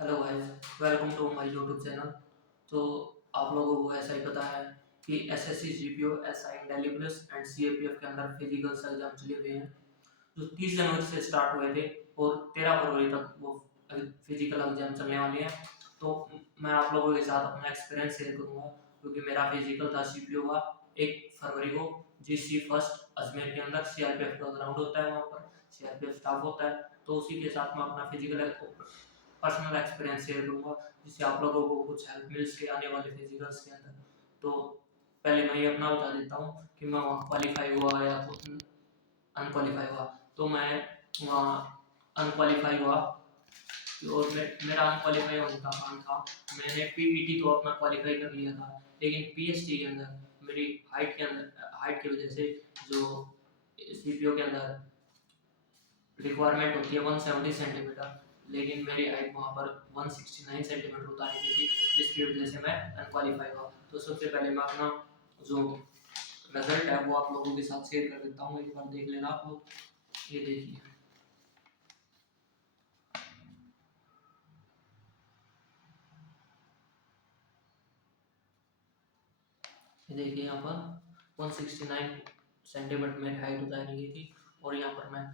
Hello guys, welcome to my YouTube channel. तो आप लोगों को ऐसा ही पता है कि SSC, GPO, SI, Delhi police and CAPF के अंदर फिजिकल्स एग्जाम चले हुए हैं जो 30 जनवरी से स्टार्ट हुए थे और 13 फरवरी तक वो फिजिकल एग्जाम चलने वाले हैं। तो मैं आप लोगों के साथ अपना एक्सपीरियंस शेयर करूंगा क्योंकि मेरा फिजिकल था सीपीओ का 1 फरवरी को जीसी फर्स्ट अजमेर के अंदर। सीआरपीएफ का ग्राउंड होता है, वहाँ पर सीआरपीएफ स्टाफ होता है। तो उसी के साथ मैं अपना फिजिकल पर्सनल एक्सपीरियंस शेयर करूंगा जिससे आप लोगों को कुछ हेल्प मिल सके आने वाले फिजिकल्स के अंदर। तो पहले मैं ये अपना बता देता हूँ कि मैं वहाँ क्वालिफाई हुआ या अनक्वालिफाई हुआ। तो मैं वहाँ अनक्वालिफाई हुआ और मेरा अनक्वालिफाई होने का कारण था, मैंने पीईटी तो अपना क्वालिफाई कर लिया था, लेकिन पीएचडी के अंदर मेरी हाइट की वजह से जो सीपीओ के अंदर रिक्वायरमेंट होती है 170 सेंटीमीटर, लेकिन मेरी हाइट वहाँ पर 169 सेंटीमीटर उतारी गई थी, जिसकी वजह से मैं अनक्वालिफाई हुआ। तो सबसे पहले मैं अपना जो रिजल्ट है वो आप लोगों के साथ शेयर कर देता हूँ, एक बार देख लेना आप लोग। ये देखिए, ये देखिए यहाँ पर 169 सेंटीमीटर मेरी हाइट उतारी गई थी और यहाँ पर मैं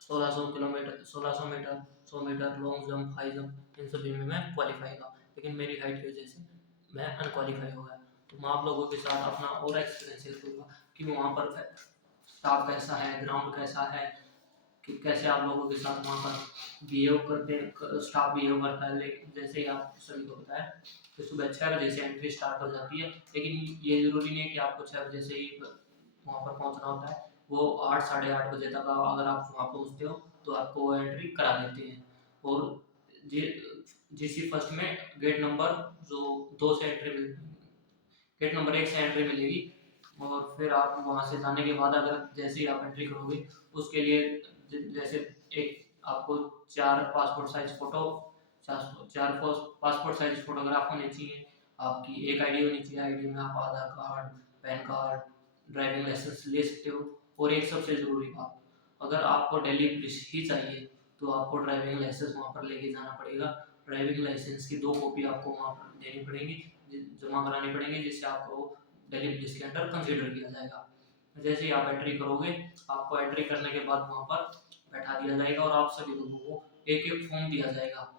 1600 metre, 100 metre long jump, high jump, इन सभी में मैं क्वालिफाई था, लेकिन मेरी हाइट की वजह से मैं अनक्वालिफाई हो गया। तो मैं आप लोगों के साथ अपना और एक्सपीरियंस शेयर करूँगा कि वहाँ पर स्टाफ कैसा है, ग्राउंड कैसा है, कि कैसे आप लोगों के साथ वहाँ पर बिहेव करते स्टाफ बिहेव करता है। लेकिन जैसे ही आप सभी को पता है कि सुबह 6 बजे से एंट्री स्टार्ट हो जाती है, लेकिन ये ज़रूरी नहीं है कि आपको 6 बजे से ही वहाँ पर पहुँचना होता है। वो 8 साढ़े 8 बजे तक अगर आप वहाँ पहुँचते हो तो आपको वो एंट्री करा देते हैं। और जी जीसी फर्स्ट में गेट नंबर जो 2 से एंट्री मिलती, गेट नंबर 1 से एंट्री मिलेगी। और फिर आप वहाँ से जाने के बाद अगर जैसे ही आप एंट्री करोगे उसके लिए जैसे एक आपको 4 पासपोर्ट साइज फोटो, चार पासपोर्ट साइज फोटोग्राफ होने चाहिए। आपकी एक आईडी होनी चाहिए, आईडी में आप Aadhaar card, PAN card, driving licence ले सकते हो। और एक सबसे ज़रूरी बात, अगर आपको दिल्ली पुलिस ही चाहिए तो आपको ड्राइविंग लाइसेंस वहाँ पर लेके जाना पड़ेगा। ड्राइविंग लाइसेंस की 2 कॉपी आपको वहाँ पर देनी पड़ेगी, जमा करानी पड़ेंगी, जिससे आपको दिल्ली पुलिस के अंडर कंसिडर किया जाएगा। जैसे ही आप एंट्री करोगे, आपको एंट्री करने के बाद वहाँ पर बैठा दिया जाएगा और आप सभी लोगों को एक एक फॉर्म दिया जाएगा।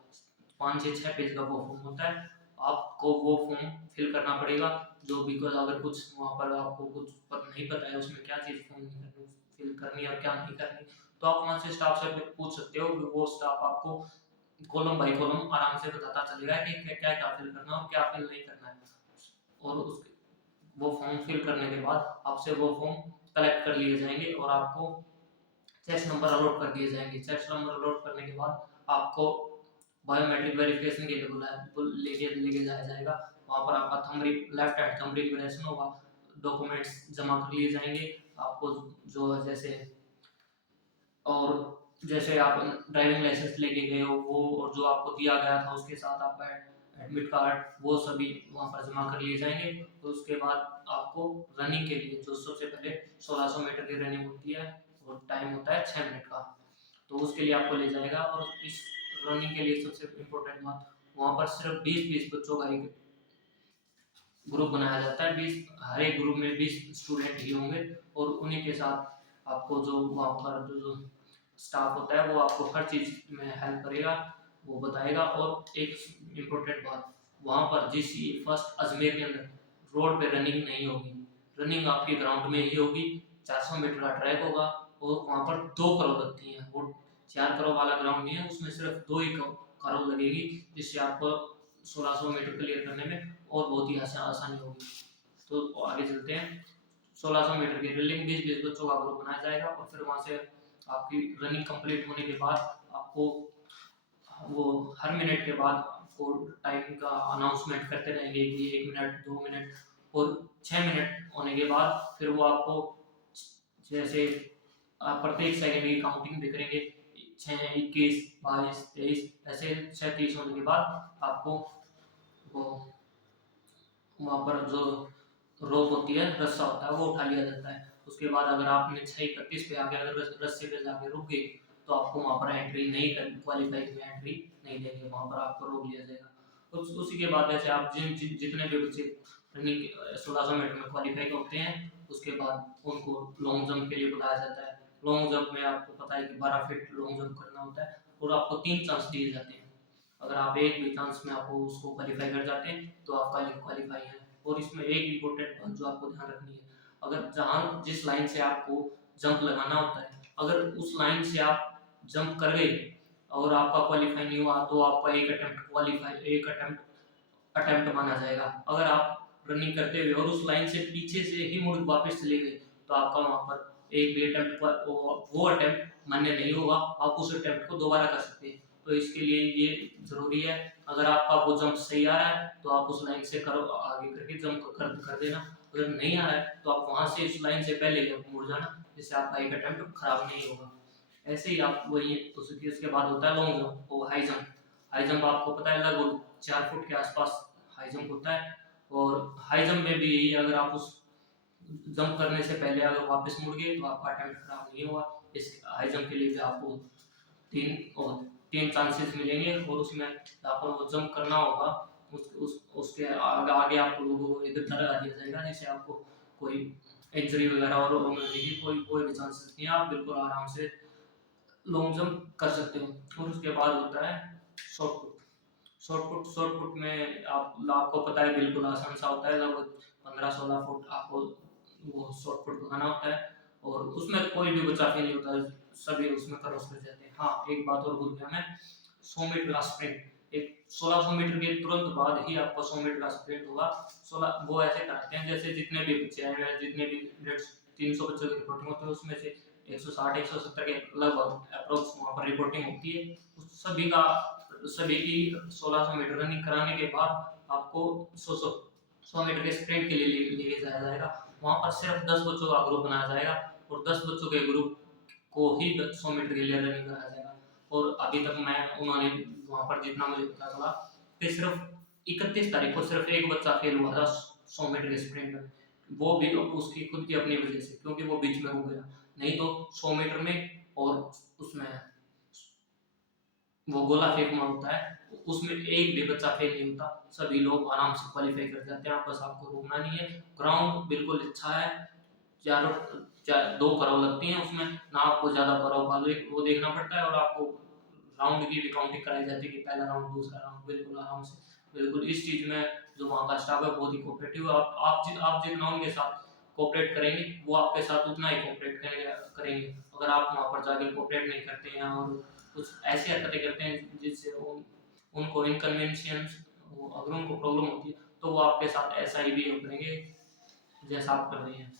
5 से 6 पेज का वो फॉर्म होता है, आपको वो फॉर्म फिल करना पड़ेगा। जो बिकॉज अगर कुछ वहाँ पर आपको कुछ पर नहीं पता है उसमें क्या चीज़ फॉर्म फिल करनी है और क्या नहीं करनी, तो आप वहाँ से स्टाफ से पूछ सकते हो। वो स्टाफ आपको कॉलम बाई कॉलम आराम से बताता चलेगा कि क्या क्या फिल करना है और क्या फिल नहीं करना है। और उसके वो फॉर्म फिल करने के बाद आपसे वो फॉर्म कलेक्ट कर लिए जाएंगे और आपको चेस्ट नंबर अलॉट कर दिए जाएंगे। चेस्ट नंबर अलॉट करने के बाद आपको बायोमेट्रिक वेरिफिकेशन के लिए लेके लेके जाया जाएगा। वहाँ पर आपका लेफ्ट हैंड थंब इम्प्रेशन होगा, डॉक्यूमेंट्स जमा कर लिए जाएंगे आपको, जो जैसे और जैसे आप ड्राइविंग लाइसेंस लेके गए हो वो, और जो आपको दिया गया था उसके साथ आपका एडमिट कार्ड, वो सभी वहाँ पर जमा कर लिए जाएंगे। तो उसके बाद आपको रनिंग के लिए जो सबसे पहले 1600 मीटर की रनिंग होती है और टाइम होता है 6 मिनट का, तो उसके लिए आपको ले जाएगा। और इस रनिंग के लिए सबसे इम्पोर्टेंट बात, वहाँ पर सिर्फ 20-20 बच्चों का ही ग्रुप बनाया जाता है। 20, हर एक ग्रुप में 20 स्टूडेंट ही होंगे और उन्हीं के साथ आपको जो वहाँ पर जो स्टाफ होता है वो आपको हर चीज़ में हेल्प करेगा, वो बताएगा। और एक इम्पोर्टेंट बात, वहाँ पर जीसी फर्स्ट अजमेर के अंदर रोड पे रनिंग नहीं होगी, रनिंग आपके ग्राउंड में ही होगी। 400 मीटर का ट्रैक होगा और वहाँ पर 2 करोड़ लगती हैं। वो 4 करोड़ वाला ग्राउंड नहीं है, उसमें सिर्फ 2 ही करोड़ लगेगी, जिससे आपको 1600 मीटर क्लियर करने में और बहुत ही आसानी होगी। तो आगे चलते हैं। 1600 मीटर की रनिंग 20-20 बच्चों का ग्रुप बनाया जाएगा और फिर वहाँ से आपकी रनिंग कंप्लीट होने के बाद आपको वो हर मिनट के बाद आपको टाइम का अनाउंसमेंट करते रहेंगे कि 1 मिनट, 2 मिनट, और 6 मिनट होने के बाद फिर वो आपको जैसे प्रत्येक सेकंड की काउंटिंग भी करेंगे। 6, 21, 22, 23, ऐसे 6:30 होने के बाद आपको वो वहाँ पर जो रोप होती है, रस्सा होता है, वो उठा लिया जाता है। उसके बाद अगर आपने 6:31 पे आके अगर रस्से पे जाके रुक गए तो आपको वहाँ पर एंट्री नहीं कर क्वालिफाई में एंट्री नहीं देंगे, वहाँ पर आपको रोक लिया जाएगा। उसी के बाद ऐसे आप जितने भी बच्चे रनिंग 1600 मीटर में क्वालिफाई होते हैं, उसके बाद उनको लॉन्ग जंप के लिए बुलाया जाता है। लॉन्ग जंप में आपको पता है कि 12 फीट लॉन्ग जंप करना होता है और आपको 3 चांस दिए जाते हैं। अगर आप एक भी चांस में आपको उसको क्वालिफाई कर जाते हैं तो आप क्वालिफाई हैं। और इसमें एक इम्पोर्टेंट बात जो आपको ध्यान रखनी है, अगर जहाँ जिस लाइन से आपको जंप लगाना होता है, अगर उस लाइन से आप जंप कर गए और आपका क्वालिफाई नहीं हुआ तो आपका एक अटेम्प्ट माना जाएगा। अगर आप रनिंग करते हुए और उस लाइन से पीछे से ही मुड़ वापस चले गए तो आपका वहाँ पर एक भी अटेम्प्ट वो अटेम्प्ट मान्य नहीं होगा, आप उस अटेम्प्ट को दोबारा कर सकते हैं। तो इसके लिए ये जरूरी है, अगर आपका वो जंप सही आ रहा है तो आप उस लाइन से करो आगे करके जंप कर देना, अगर नहीं आ रहा है तो आप वहाँ से उस लाइन से पहले ही मुड़ जाना, जिससे आपका एक अटेम्प्ट खराब नहीं होगा। ऐसे ही आप वही उसके बाद होता है लॉन्ग जंप और हाई जंप। हाई जंप आपको पता है लगभग 4 फुट के आसपास हाई जंप होता है। और हाई जंप में भी यही, अगर आप उस जंप करने से पहले अगर वापस मुड़ गए तो आपका अटेम्प्ट खराब नहीं होगा। इस हाई जंप के लिए भी आपको तीन चांसेस मिलेंगे और उसमें यहाँ पर वो जंप करना होगा, उसके आगे आपको लोगों को एक धक्का दिया जाएगा, जिससे आपको कोई इंजरी वगैरह और होने की कोई भी चांसेस नहीं है, आप बिल्कुल आराम से लॉन्ग जंप कर सकते हो। और उसके बाद होता है शॉर्ट पुट। शॉर्ट पुट में आपको पता है बिल्कुल आसान सा होता है, लगभग 15-16 फुट आपको वो शॉर्ट पुट लगाना होता है और उसमें कोई भी बच्चा फेल नहीं होता है, सभी उसमें क्रॉस कर जाते हैं। हाँ, एक बात और भूल गया मैं, 100 मीटर का स्प्रिंट, एक 1600 मीटर के तुरंत बाद ही आपका 100 मीटर का स्प्रिंट होगा। 16 वो ऐसे कराते हैं जैसे जितने भी बच्चे आए हैं, जितने भी 300 बच्चों की रिपोर्टिंग होती है उसमें से 160-170 के लगभग अप्रोक्स वहाँ पर रिपोर्टिंग होती है। उस सभी की 1600 मीटर रनिंग कराने के बाद आपको 100 मीटर के स्प्रिंट के लिए ले जाया जाएगा। वहाँ पर सिर्फ 10 बच्चों का ग्रुप बनाया जाएगा और 10 बच्चों के ग्रुप को ही 100 मीटर के लिए रनिंग कराया जाएगा। और अभी तक उन्होंने वहाँ पर जितना मुझे पता चला कि सिर्फ 31 तारीख को सिर्फ एक बच्चा फेल हुआ था 100 मीटर के स्प्रिंट में, वो भी उसकी खुद की अपनी वजह से, क्योंकि वो बीच में रुक गया। नहीं तो 100 मीटर में और उसमें वो गोला फेंकना होता है, उसमें एक भी बच्चा फेल नहीं होता, सभी लोग आराम से क्वालिफाई कर जाते हैं। बस आपको रुकना नहीं है, ग्राउंड बिल्कुल अच्छा है, चारों 2 करोड़ लगती हैं उसमें, ना आपको ज़्यादा करोड़ वो देखना पड़ता है और आपको राउंड की भी काउंटिंग कराई जाती है कि पहला राउंड दूसरा राउंड, बिल्कुल आराम से। बिल्कुल इस चीज़ में जो वहाँ का स्टाफ है बहुत ही कोऑपरेटिव है। आप जितना उनके साथ कोऑपरेट करेंगे वो आपके साथ उतना ही कोऑपरेट करेंगे। अगर आप वहाँ पर जाके कोऑपरेट नहीं करते हैं और कुछ ऐसी हरकतें करते हैं जिससे उनको इनकन्वीनियंस, अगर उनको प्रॉब्लम होती है तो वो आपके साथ ऐसा ही बिहेव करेंगे जैसा आप कर रहे हैं।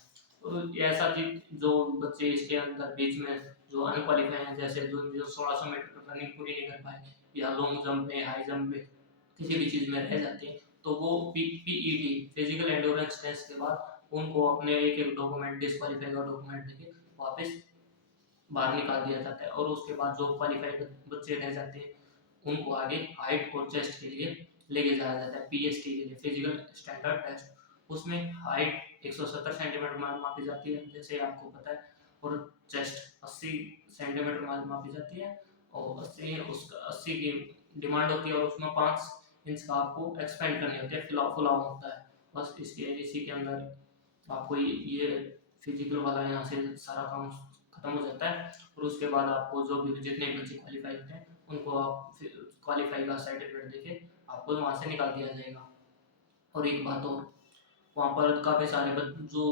तो ऐसा चीज जो बच्चे इसके अंदर बीच में जो अनक्वालिफाई हैं, जैसे जो 1600 मीटर रनिंग पूरी नहीं कर पाए या लॉन्ग जंप में हाई जंप में किसी भी चीज में रह जाते हैं, तो वो पीईटी फिजिकल एंड्योरेंस टेस्ट के बाद उनको अपने एक एक डॉक्यूमेंट डिस्क्वालीफाई का डॉक्यूमेंट देके वापस बाहर निकाल दिया जाता है। और उसके बाद जो क्वालिफाइड बच्चे रह जाते हैं उनको आगे हाइट और चेस्ट के लिए लेके जाया जाता है, पीएसटी के लिए फिजिकल स्टैंडर्ड टेस्ट। उसमें हाइट 170 सेंटीमीटर मापी जाती है जैसे आपको पता है, और चेस्ट 80 सेंटीमीटर मापी जाती है और 80 की डिमांड होती है और उसमें 5 इंच का आपको एक्सपेंड करनी होती है, फुलाव होता है। बस इसी के अंदर आपको ये फिजिकल वाला यहाँ से सारा काम खत्म हो जाता है। और उसके बाद आपको जो भी जितने भी बच्चे क्वालिफाई होते हैं उनको आप क्वालिफाई का सर्टिफिकेट देके आपको वहाँ से निकाल दिया जाएगा। और एक बात और, वहाँ पर काफ़ी सारे जो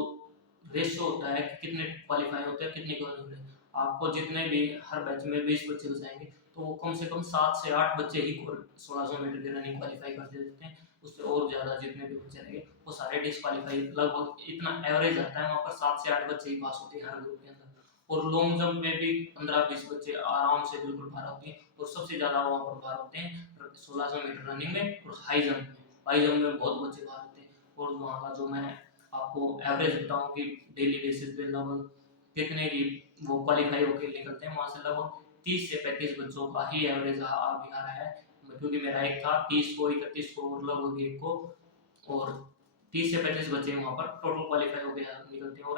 रेशियो होता है कि कितने क्वालिफाई होते हैं कितने क्वालिफाई होते हैं, आपको जितने भी हर बैच में 20 बच्चे बचाएंगे तो वो कम से कम 7 से 8 बच्चे ही 1600 मीटर की रनिंग क्वालिफाई कर देते हैं। उससे और ज़्यादा जितने भी बच्चे रहेंगे वो सारे डिस्क्वालीफाई, लगभग इतना एवरेज आता है वहाँ पर 7 से 8 बच्चे ही पास होते हैं हर ग्रुप के अंदर। और लॉन्ग जंप में भी 15-20 बच्चे आराम से बिल्कुल बाहर होते हैं और सबसे ज़्यादा वहाँ पर बाहर होते हैं 1600 मीटर रनिंग में और हाई जंप में। हाई जंप में बहुत बच्चे बाहर होते हैं और वहाँ का जो मैं आपको एवरेज बताऊँ कि डेली बेसिस पे लगभग कितने की वो क्वालिफाई होकर निकलते हैं, वहाँ से लगभग 30 से 35 बच्चों का ही एवरेज आ रहा है, क्योंकि मेरा एक था 30 को 31 को और लगभग एक को, और 30 से 35 बच्चे वहाँ पर टोटल क्वालिफाई हो गया निकलते हैं।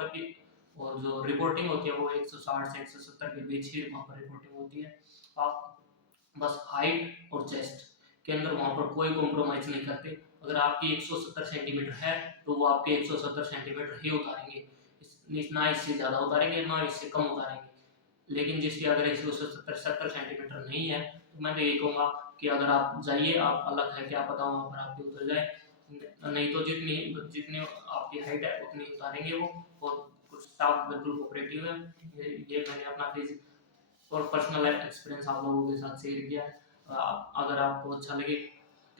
और जो रिपोर्टिंग होती है वो 160 से 170 के बीच ही वहाँ पर रिपोर्टिंग होती है। आप बस हाइट और चेस्ट के अंदर वहाँ पर कोई कॉम्प्रोमाइज़ नहीं करते। अगर आपकी 170 सेंटीमीटर है तो वो आपके 170 सेंटीमीटर ही उतारेंगे, ना इससे ज़्यादा उतारेंगे ना इससे कम उतारेंगे। लेकिन जिसकी अगर 170 सेंटीमीटर नहीं है तो मैं तो यही कहूँगा कि अगर आप जाइए, आप अलग है क्या पता वहाँ पर आपके उतर जाए, नहीं तो जितनी जितनी आपकी हाइट है उतनी उतारेंगे वो। और कुछ स्टाफ बिल्कुल कोऑपरेटिव है। ये मैंने अपना फेस और पर्सनल एक्सपीरियंस आप लोगों के साथ शेयर किया है। अगर आपको अच्छा लगे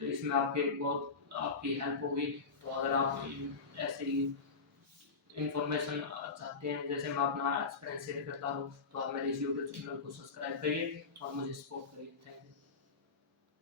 तो इसमें आपके बहुत आपकी हेल्प होगी। तो अगर आप ऐसे ही इन्फॉर्मेशन चाहते हैं, जैसे मैं अपना एक्सपीरियंस शेयर करता हूँ, तो आप मेरे इस यूट्यूब चैनल को सब्सक्राइब करिए और मुझे सपोर्ट करिए। Thank you.